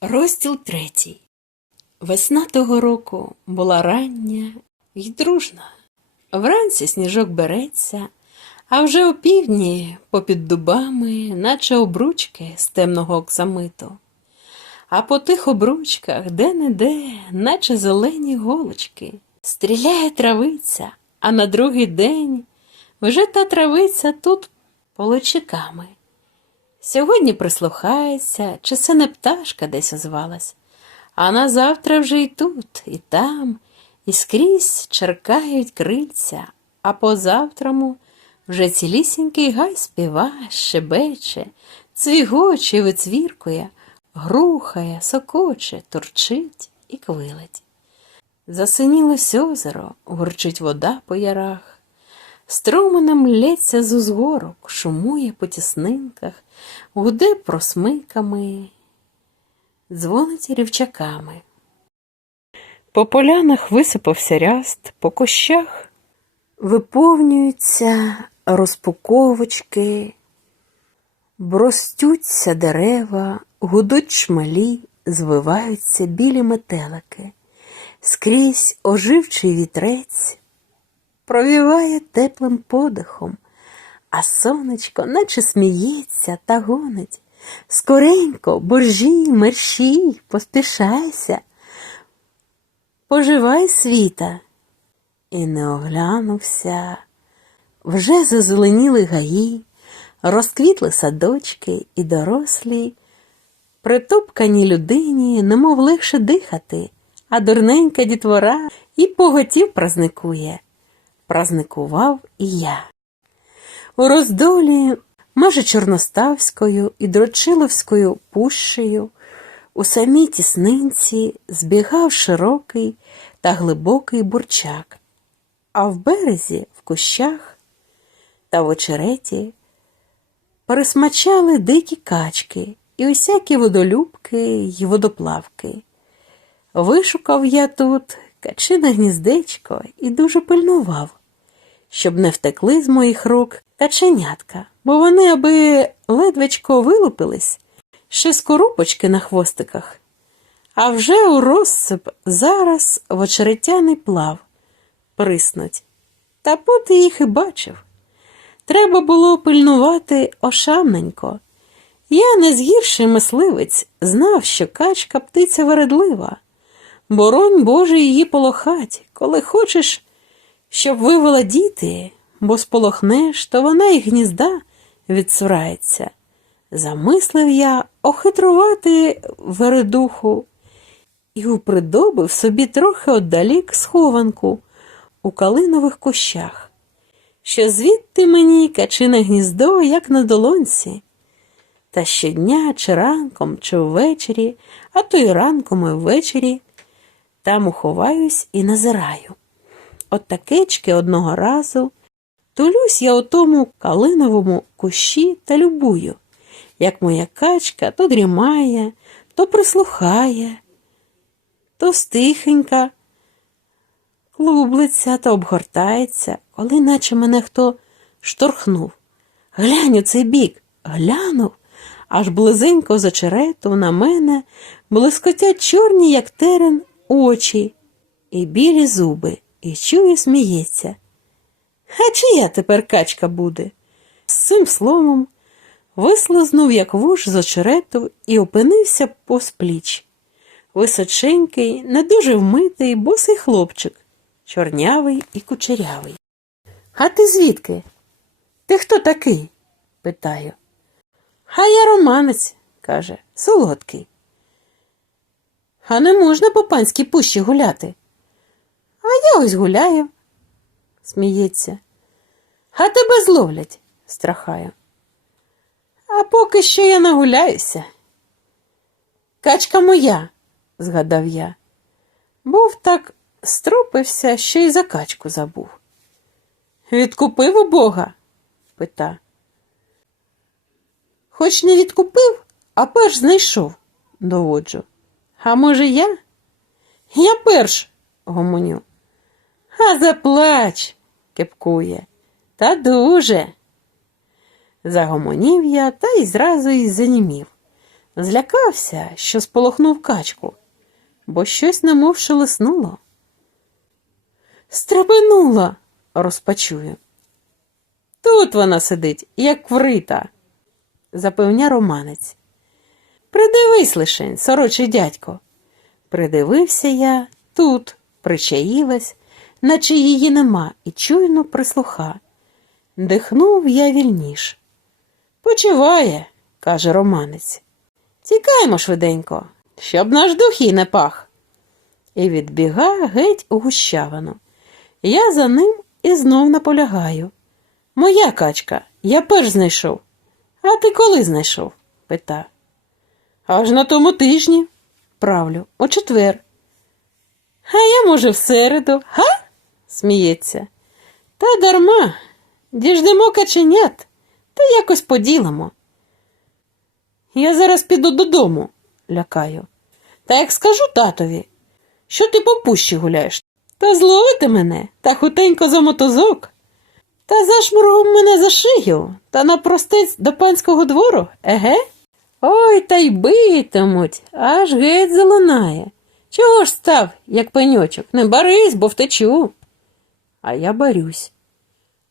Розділ третій. Весна того року була рання й дружна. Вранці сніжок береться, а вже опівдні попід дубами, наче обручки з темного оксамиту. А по тих обручках де-не-де, наче зелені голочки, стріляє травиця, а на другий день вже та травиця тут поличиками. Сьогодні прислухається, чи це не пташка десь озвалась, а на завтра вже і тут, і там, і скрізь черкають крильця, а позавтраму вже цілісінький гай співа, щебече, цвігоче, вицвіркує, грухає, сокоче, торчить і квилить. Засинілось озеро, гурчить вода по ярах. Струменем лється з узгорок, шумує по тіснинках, гуде просмиками, дзвонить рівчаками. По полянах висипався ряст, по кощах виповнюються розпуковочки, бростються дерева, гудуть шмалі, звиваються білі метелики, скрізь оживчий вітрець провіває теплим подихом, а сонечко наче сміється та гонить. Скоренько, боржій, мерщій, поспішайся, поживай світа. І не оглянувся. Вже зазеленіли гаї, розквітли садочки і дорослі, притопкані людині, немов легше дихати, а дурненька дітвора і поготів празникує празникував і я. У роздолі майже Чорноставською і Дрочиловською пущею у самій тіснинці збігав широкий та глибокий бурчак, а в березі, в кущах та в очереті пересмачали дикі качки і усякі водолюбки й водоплавки. Вишукав я тут качине гніздечко і дуже пильнував, щоб не втекли з моїх рук каченятка, бо вони, аби ледвечко вилупились, ще скорупочки на хвостиках. А вже у розсип зараз в очеретяний плав приснуть. Та поти їх і бачив. Треба було пильнувати ошамненько. Я не згірший мисливець знав, що качка птиця вередлива. Боронь Боже її полохать, коли хочеш, щоб вивела діти, бо сполохнеш, то вона і гнізда відсурається. Замислив я охитрувати вередуху і упридобив собі трохи отдалік схованку у калинових кущах, що звідти мені качине гніздо, як на долонці. Та щодня, чи ранком, чи ввечері, а то й ранком і ввечері, там уховаюсь і назираю. От такечки одного разу. Тулюсь я у тому калиновому кущі та любую, як моя качка то дрімає, то прислухає, то стихенька, клублиться та обгортається, коли наче мене хто шторхнув. Глянь у цей бік, глянув, аж близенько з очерету на мене блискотять чорні, як терен, очі і білі зуби, і чує, сміється. А чия тепер качка буде? З цим словом вислизнув, як вуж з очерету, і опинився поспліч. Височенький, не дуже вмитий, босий хлопчик, чорнявий і кучерявий. А ти звідки? Ти хто такий? питаю. А я романець, каже, солодкий. А не можна по панській пущі гуляти. А я ось гуляю, сміється. А тебе зловлять, страхаю. А поки що я нагуляюся. Качка моя, згадав я. Був так стропився, що й за качку забув. Відкупив у Бога? пита. Хоч не відкупив, а перш знайшов, доводжу. А може, я? Я перш, гомоню. А заплач, кепкує. Та дуже. Загомонів я та й зразу й занімів. Злякався, що сполохнув качку, бо щось немов шелеснуло. Стрепенула, розпачую. Тут вона сидить, як врита, запевня романець. Придивись лишень, сорочий дядько. Придивився я тут, причаїлась, наче її нема, і чуйно прислуха. Дихнув я вільніш. Почуває, каже романець. Тікаймо швиденько, щоб наш дух їй не пах. І відбіга геть у гущавину. Я за ним і знов наполягаю. Моя качка, я перш знайшов. А ти коли знайшов? пита. Аж на тому тижні, правлю, о четвер. А я, може, в середу, га? Сміється. Та дарма, діждемо каченят, та якось поділимо. Я зараз піду додому, лякаю. Та як скажу татові, що ти по пущі гуляєш, та зловити мене та хутенько за мотузок, та зашмургав мене за шию та напростець до панського двору, еге? Ой, та й битимуть, аж геть залунає. Чого ж став, як пеньочок? Не барись, бо втечу. А я барюсь.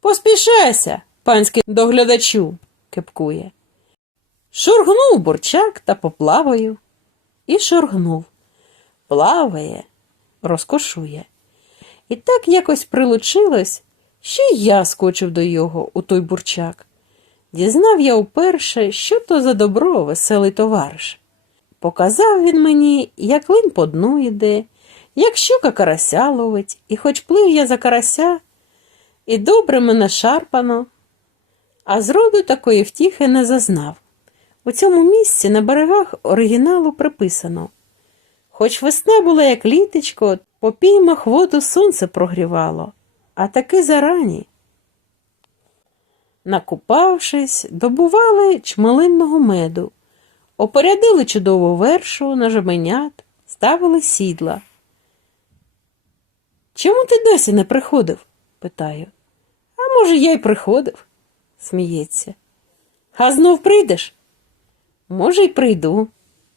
Поспішайся, панський доглядачу, кепкує. Шургнув бурчак та поплаваю. І шургнув. Плаває, розкошує. І так якось прилучилось, що й я скочив до його у той бурчак. Дізнав я уперше, що то за добро веселий товариш. Показав він мені, як лин по дну йде, як щука карася ловить, і хоч плив я за карася, і добре мене шарпано, а зроду такої втіхи не зазнав. У цьому місці на берегах оригіналу приписано Хоч весна була, як літечко, по піймах воду сонце прогрівало, а таки зарані. Накупавшись, добували чмелинного меду, опорядили чудову вершу на жабенят, ставили сідла. Чому ти досі не приходив? питаю. А може, я й приходив, сміється. А знов прийдеш? Може, й прийду.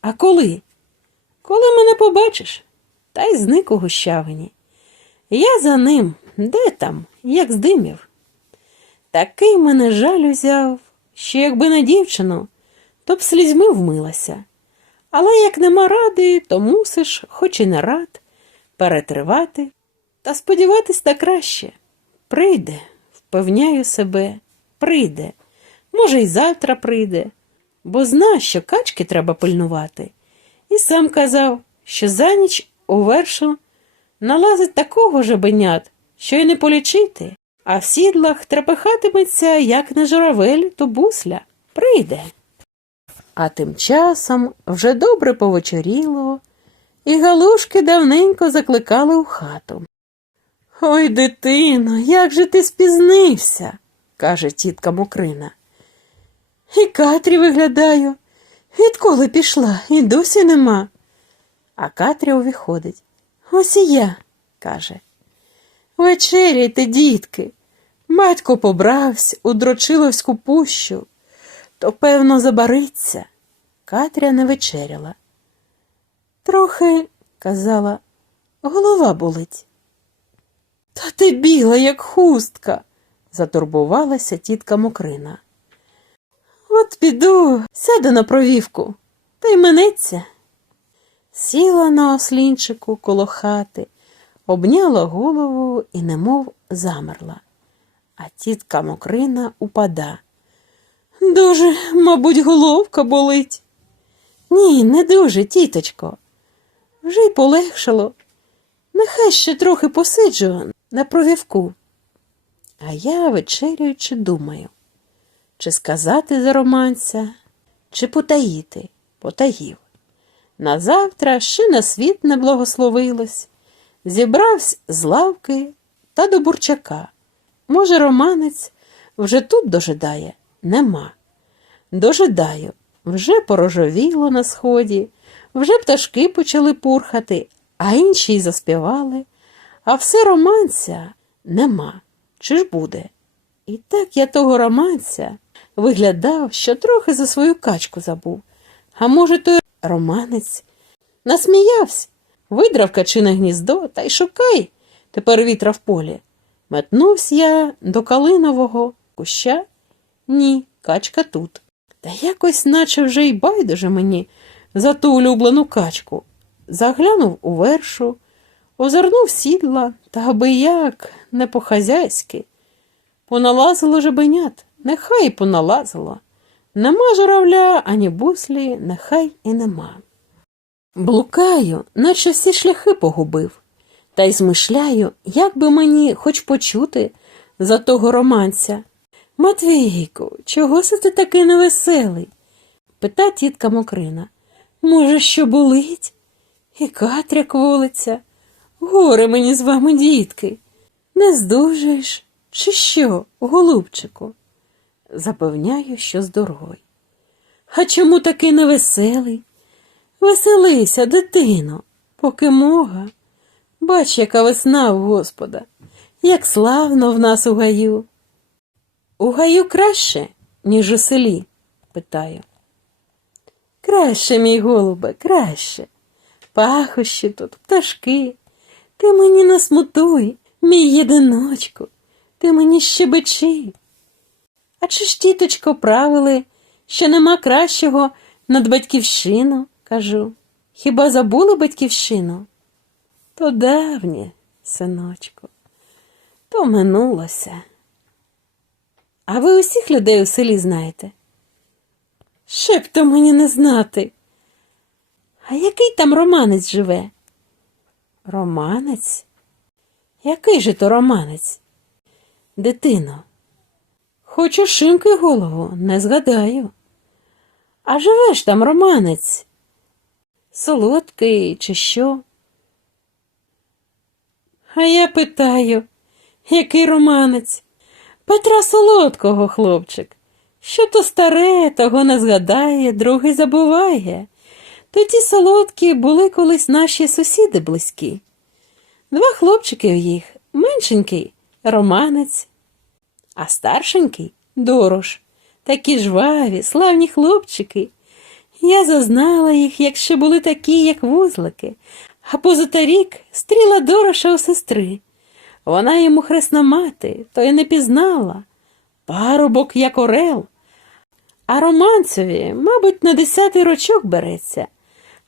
А коли? Коли мене побачиш, та й зник у гущавині. Я за ним, де там, як здимів. Такий мене жаль узяв, що якби на дівчину, то б слізьми вмилася. Але як нема ради, то мусиш, хоч і не рад, перетривати та сподіватись на краще. Прийде, впевняю себе, прийде. Може, й завтра прийде, бо зна, що качки треба пильнувати. І сам казав, що за ніч у вершу налазить такого жабенят, що й не полічити, а в сідлах трепихатиметься, як не журавель, то бусля. Прийде. А тим часом вже добре повечеріло, і галушки давненько закликали у хату. Ой, дитино, як же ти спізнився, каже тітка Мокрина. І Катрі виглядаю. Відколи пішла, і досі нема. А Катря увіходить. Ось і я, каже. Вечеряйте, дітки. Батько побрався у Дрочиловську пущу, то, певно, забариться. Катря не вечеряла. Трохи, казала, голова болить. Та ти біла, як хустка, затурбувалася тітка Мокрина. От піду, сяду на провівку, та й минеться. Сіла на ослінчику коло хати, обняла голову і немов замерла. А тітка Мокрина упада. Дуже, мабуть, головка болить. Ні, не дуже, тіточко. Вже й полегшало. Нехай ще трохи посиджу на провівку. А я, вечеряючи, думаю. Чи сказати за романця, чи потаїти, потаїв. Назавтра ще на світ не благословилось, зібрався з лавки та до бурчака. Може, романець вже тут дожидає? Нема. Дожидаю, вже порожовіло на сході, вже пташки почали пурхати, а інші й заспівали, а все романця нема. Чи ж буде? І так я того романця виглядав, що трохи за свою качку забув, А може, той романець насміявся, видрав качине гніздо та й шукай тепер вітра в полі. Метнувся я до калинового куща. Ні, качка тут. Та якось, наче вже й байдуже мені за ту улюблену качку. Заглянув у вершу, озирнув сідла, та аби як, не по-хазяйськи. Поналазило жебенят, нехай і поналазило. Нема журавля, ані буслі, нехай і нема. Блукаю, наче всі шляхи погубив, та й змишляю, як би мені хоч почути за того романця. Матвійку, чого це ти такий невеселий? пита тітка Мокрина. Може, що болить? І Катря кволиться. Горе мені з вами, дітки. Не здужаєш, чи що, голубчику? Запевняю, що здоровий. А чому такий невеселий? Веселися, дитино, поки мога. Бач, яка весна в Господа, як славно в нас у гаю. У гаю краще, ніж у селі? питаю. Краще, мій голубе, краще. Пахощі тут, пташки. Ти мені не смутуй, мій єдиночку, ти мені щебечи. А чи ж, тіточко, правили, що нема кращого над батьківщину, кажу. Хіба забули батьківщину? То давнє, синочку, то минулося. А ви усіх людей у селі знаєте? Шепто мені не знати. А який там романець живе? Романець? Який же то романець? Дитино, хочу шинки голову, не згадаю. А живеш там романець? Солодкий чи що? А я питаю, який романець? Петра Солодкого, хлопчик. Що то старе, того не згадає, другий забуває. То ті солодкі були колись наші сусіди близькі. Два хлопчики в їх, меншенький романець, а старшенький дорож. Такі жваві, славні хлопчики. Я зазнала їх, якщо були такі, як вузлики, а позаторік стріла дороша у сестри. Вона йому хресна мати, то й не пізнала. Парубок, як орел. А романцеві, мабуть, на десятий рочок береться,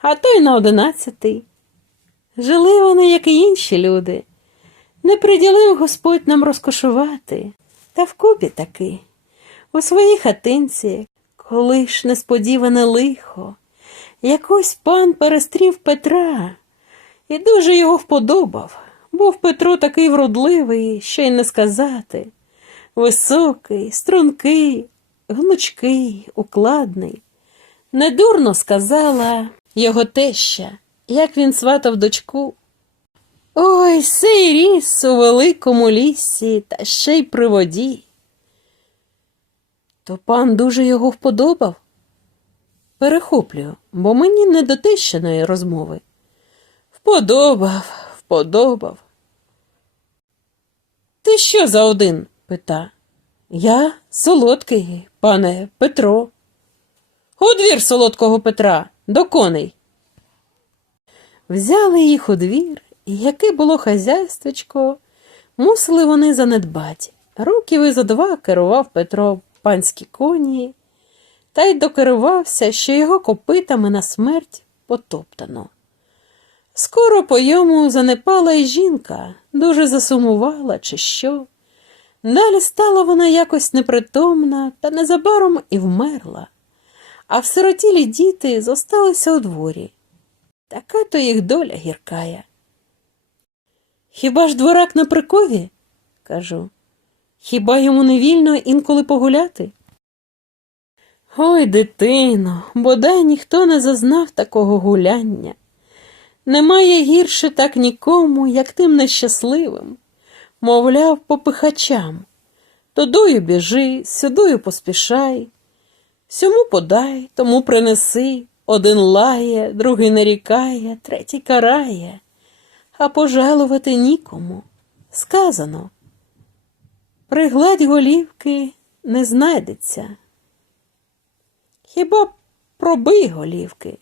а то й на одинадцятий. Жили вони, як і інші люди. Не приділив Господь нам розкошувати, та вкупі таки, у своїй хатинці, коли ж несподіване лихо, якось пан перестрів Петра і дуже його вподобав. Був Петро такий вродливий, що й не сказати. Високий, стрункий, гнучкий, укладний. Недурно сказала його теща, як він сватав дочку. Ой, сей ріс у великому лісі, та ще й при воді. То пан дуже його вподобав? Перехоплюю, бо мені не до тещиної розмови. Вподобав, вподобав. Ти що за один? пита. Я солодкий, пане Петро. У двір солодкого Петра, до коней. Взяли їх у двір, і яке було хазяйствечко, мусили вони занедбати. Років і за два керував Петро панські коні, та й докерувався, що його копитами на смерть потоптано. Скоро по йому занепала й жінка, дуже засумувала, чи що. Далі стала вона якось непритомна та незабаром і вмерла, а в сиротілі діти зосталися у дворі. Така то їх доля гіркая. Хіба ж дворак на прикові? кажу. Хіба йому не вільно інколи погуляти? Ой, дитино, бодай ніхто не зазнав такого гуляння. Немає гірше так нікому, як тим нещасливим, мовляв, попихачам. Тудою біжи, сюдою поспішай, сьому подай, тому принеси, один лає, другий нарікає, третій карає, а пожалувати нікому. Сказано. Пригладь голівки не знайдеться. Хіба пробий голівки.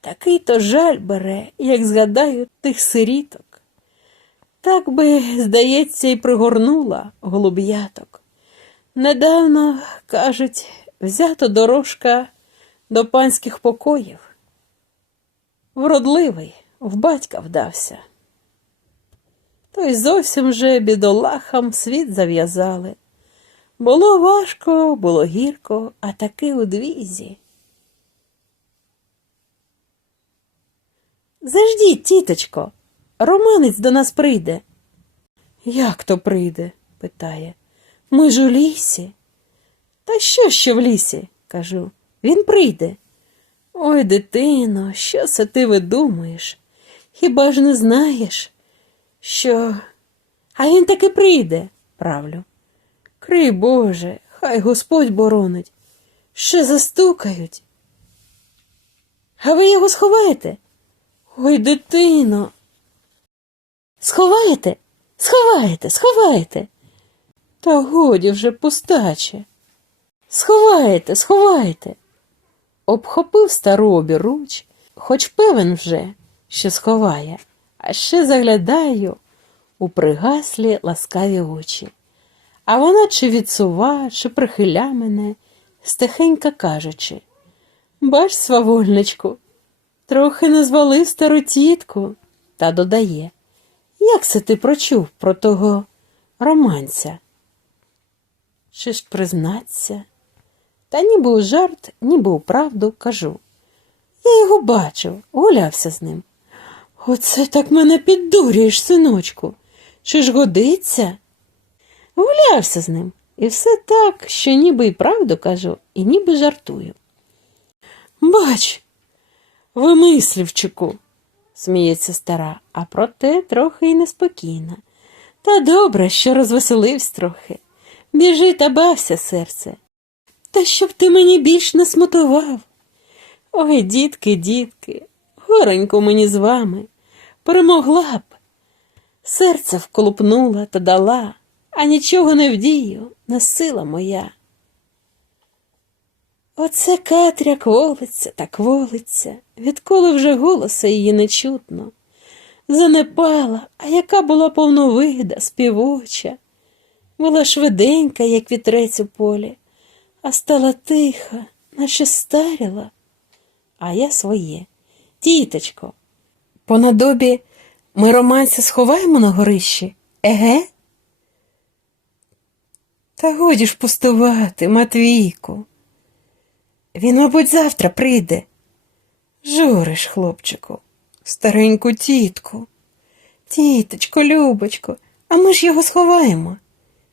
Такий то жаль бере, як згадаю тих сиріток. Так би, здається, і пригорнула голуб'яток. Недавно, кажуть, взято дорожка до панських покоїв. Вродливий, в батька вдався. Той зовсім же бідолахам світ зав'язали. Було важко, було гірко, а таки у двізі. Заждіть, тіточко, романець до нас прийде. Як то прийде? питає. Ми ж у лісі. Та що ще в лісі? кажу. Він прийде. Ой, дитино, що це ти видумуєш? Хіба ж не знаєш, що. А він таки прийде, правлю. Крий Боже, хай Господь боронить. Ще застукають. А ви його сховаєте? Ой, дитино. Сховаєте? Сховаєте, сховаєте. Та годі вже пустаче. Сховаєте, сховаєте. Обхопив стару обіруч, хоч певен вже, що сховає, а ще заглядаю у пригаслі ласкаві очі. А вона чи відсува, чи прихиля мене, стихенько кажучи. Бач, свавольничку, трохи не звалив стару тітку, та додає. Як це ти прочув про того романця? Чи ж признаться? Та ніби у жарт, ніби у правду кажу. Я його бачив, гулявся з ним. Оце так мене піддурюєш, синочку. Чи ж годиться? Гулявся з ним. І все так, що ніби й правду кажу, і ніби жартую. Бач, вимислівчику, сміється стара, а проте трохи й неспокійна. Та добре, що розвеселився трохи. Біжи та бався, серце. Та щоб ти мені більш не смутував. Ой, дітки, дітки, горенько мені з вами, перемогла б. Серце вколупнула та дала, а нічого не вдію, не сила моя. Оце Катря кволиться та кволиться, відколи вже голоса її не чутно. Занепала, а яка була повновида, співоча, була швиденька, як вітрець у полі, а стала тиха, наче старіла. А я своє. Тіточко, по надобі ми романця сховаємо на горищі, еге? Та годі ж пустувати, Матвійку. Він, мабуть, завтра прийде. Журиш, хлопчику, стареньку тітку. Тіточко, любочко, а ми ж його сховаємо.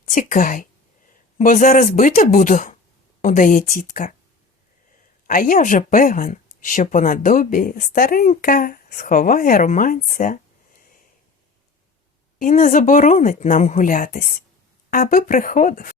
Тікай, бо зараз бити буду, удає тітка. А я вже певен, що по надобі старенька сховає романця і не заборонить нам гулятись, аби приходив.